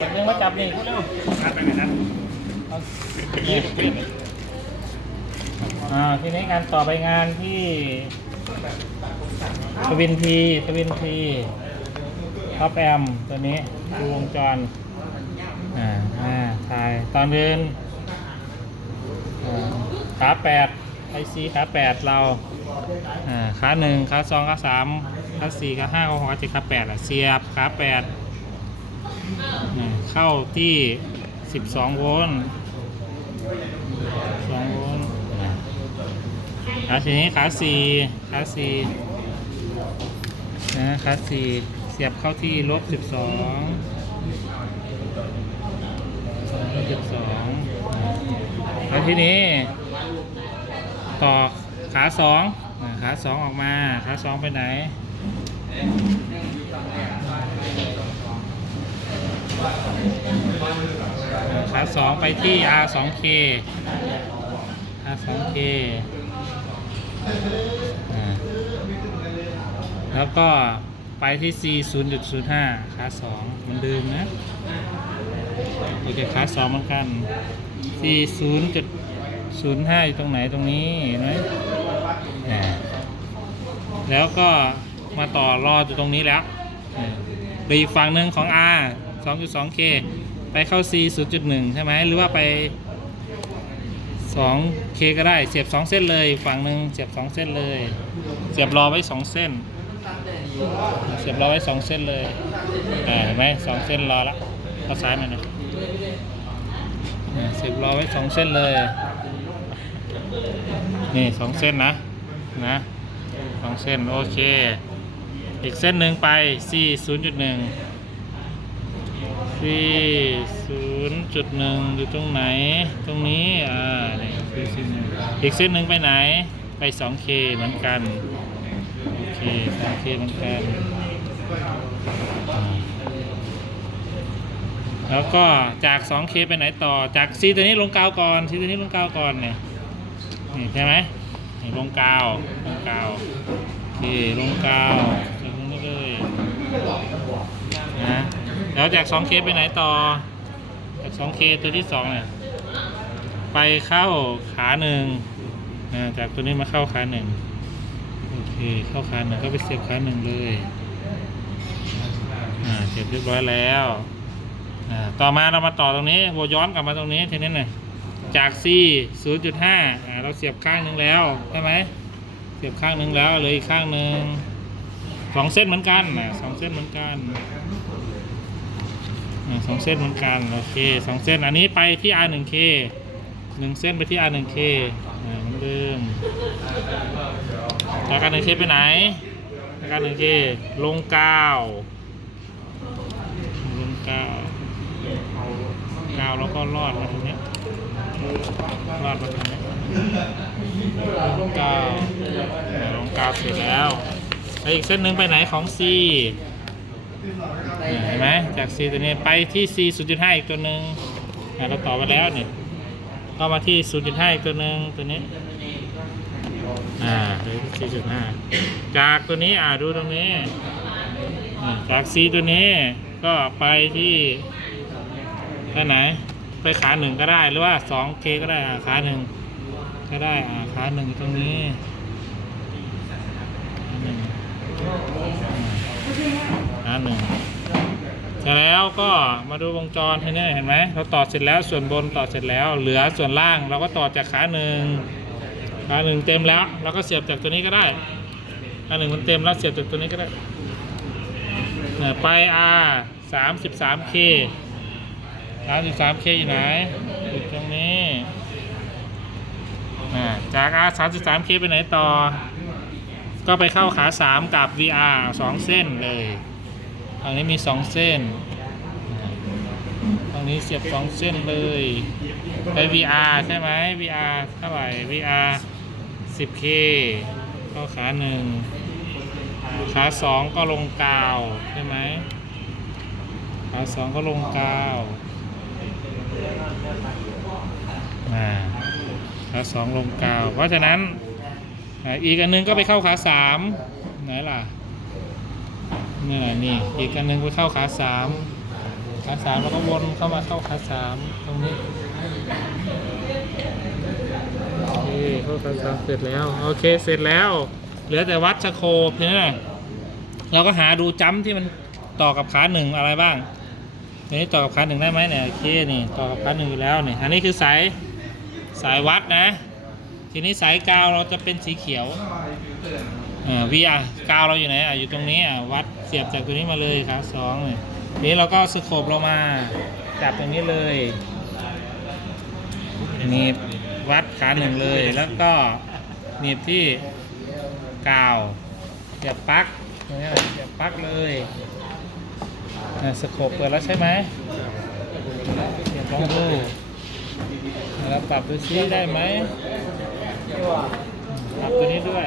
เรื่องมาจับนี่เร็วนัดไปไหนนะเอานี่อ่าทีนี้งานต่อไปงานที่ทวินทีทวินทีท็อปแอมตัวนี้ดูวงจร อ่า อ่าถ่ายตอนเดินอ่าขาแปดไอซีขาแปดเรา อ่าขาหนึ่งขาสองขาสามขาสี่ขาห้าขาหกขาเจ็ดขาแปดอะเสียบขาแปด อ่าเข้าที่สิบสองโวลต์สองโวลต์อ่าขาทีนี้ขาสี่ขาสี่นะขาสี่เสียบเข้าที่ลบสิบสองสองจุดสองแล้วทีนี้ ต่อขาสองอ่าขาสองออกมา ขาสองไปไหน อ่า ขาสองไปที่ R 2 K R 2 K อ่าแล้วก็ไปที่ C 0.05ขาสองเหมันเดิมนะ โอเคคลาสสองเหมือนกันสี่ศูนย์จุดศูนย์ห้าอยู่ตรงไหนตรงนี้นไหมอ่าแล้วก็มาต่อรออยู่ตรงนี้แล้วไปอีกฝั่งหนึ่งของ R 2.2K ไปเข้า C 0.1 ใช่ไหมหรือว่าไป 2K ก็ได้เสียบ 2 เส้นเลยฝั่งหนึ่งเสียบ 2 เส้นเลย เสียบรอไว้ 2 เส้น เสียบรอไว้ 2 เส้นเลยเห็นไหมสองเส้นรอละเข้าซ้ายมาหน่อยเสียบรอไว้ 2 เส้นเลย นี่ 2 เส้นนะนะสองเส้น โอเค อีกเส้นหนึ่งไป C 0.1 ที่ศูนย์จุดหนึ่งอยู่ตรงไหน ตรงนี้ อ่านี่คือเส้นหนึ่งอีกเส้นหนึ่งไปไหน ไป 2K เหมือนกัน โอเค 2K เหมือนกัน แล้วก็จาก 2K ไปไหนต่อ จากซีตัวนี้ลงกาวก่อน ซีตัวนี้ลงกาวก่อนเนี่ย นี่ใช่ไหมนี่ลงกาว ลงกาว โอเค ลงกาวจากตรงนี้เลย แล้วจาก 2K ไปไหนต่อ จาก 2K ตัวที่2เนี่ยไปเข้าขาหนึ่งนะจากตัวนี้มาเข้าขาหนึ่งโอเคเข้าขาหนึ่งก็ไปเสียบขาหนึ่งเลยอ่าเสร็จเรียบร้อยแล้วอ่าต่อมาเรามาต่อตรงนี้วนย้อนกลับมาตรงนี้ทีนี้หน่อยจาก C 0.5อ่าเราเสียบข้างหนึ่งแล้วใช่ไหมเสียบข้างหนึ่งแล้วเลืออีกข้างหนึ่งสองเส้นเหมือนกันนะสองเส้นเหมือนกัน อ่าสองเส้นเหมือนกันโอเคสองเส้นอันนี้ไปที่ R1K หนึ่งเส้นไปที่ R1K อ่าเหมือนเดิมจาก R1K ไปไหนจาก R1K ลงกาวลงกาวกาแล้วก็รอดมาตรงนี้รอดมาตรงนี้ลงกาวอ่าลงกาวเสร็จแล้วอีกเส้นหนึ่งไปไหนของ C เห็นไหมจาก C ตัวนี้ไปที่ C 0.5 อีกตัวหนึ่งเราต่อไปแล้วเนี่ยก็มาที่ 0.5 อีกตัวหนึ่งตัวนี้อ่าเหลือที่ 4.5 จากตัวนี้อ่าดูตรงนี้จาก C ตัวนี้ก็ไปที่ไปไหน ไปขาหนึ่งก็ได้หรือว่าสองเคก็ได้อ่าขาหนึ่งก็ได้อ่าขาหนึ่งตรงนี้ขาห นึ่งขาหนึ่งเสร็จแล้วก็มาดูวงจรทีนี้เห็นไหมเราต่อเสร็จแล้วส่วนบนต่อเสร็จแล้ว เหลือส่วนล่างเราก็ต่อจากขาหนึ่งขาหนึ่งเต็มแล้วเราก็เสียบจากตัวนี้ก็ได้ขาหนึ่งมันเต็มแล้วเสียบจากตัวนี้ก็ได้ไป R สามสิบสาม K สามสิบสามเคอยู่ไหนอยู่ตรงนี้อ่าจาก R สามสิบสามเคไปไหนต่อ ก็ไปเข้าขาสามกับ VR สองเส้นเลย ทางนี้มีสองเส้นอ่าทางนี้เสียบสองเส้นเลยไป VR ใช่ไหม VR เท่าไหร่ VR 10K เข้าขาหนึ่งขาสองก็ลงกาวใช่ไหมขาสองก็ลงกาวอ่าขาสองลงกาว เพราะฉะนั้นอีกอันหนึงก็ไปเข้าขาสามไหนล่ะ นี่แหละนี่อีกอันหนึงไปเข้าขาสามขาสามแล้วก็วนเข้ามาเข้าขาสามตรงนี้โอเคเข้าขาสามเสร็จแล้วโอเคเสร็จแล้ว เหลือแต่วัดสโคเนี่ยเราก็หาดูจ้ำที่มันต่อกับขาหนึ่งอะไรบ้างอันนี้ต่อกับขาหนึ่งได้ไหมเนี่ยโอเคนี่ต่อกับขาหนึ่งอยู่แล้วนี่อันนี้คือสายสายวัดนะ ทีนี้สายกาวเราจะเป็นสีเขียว อ่าวีอะกาวเราอยู่ไหนอะอยู่ตรงนี้อะวัดเสียบจากตัวนี้มาเลยขาสองเนี่ยนี้เราก็สโคปเรามาจับตรงนี้เลยหนีบวัดขาหนึ่งเลยแล้วก็หนีบที่กาวเสียบปลั๊กตรงนี้เลยเสียบปลั๊กเลยอะสโคปเปิดแล้วใช่ไหมเสียบลองดูแล้วปรับดูซิได้ไหมปรับตัวนี้ด้วย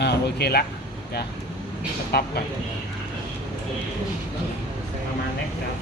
อ่าโอเคละเดี๋ยวสต็อปก่อนประมาณนี้ครับ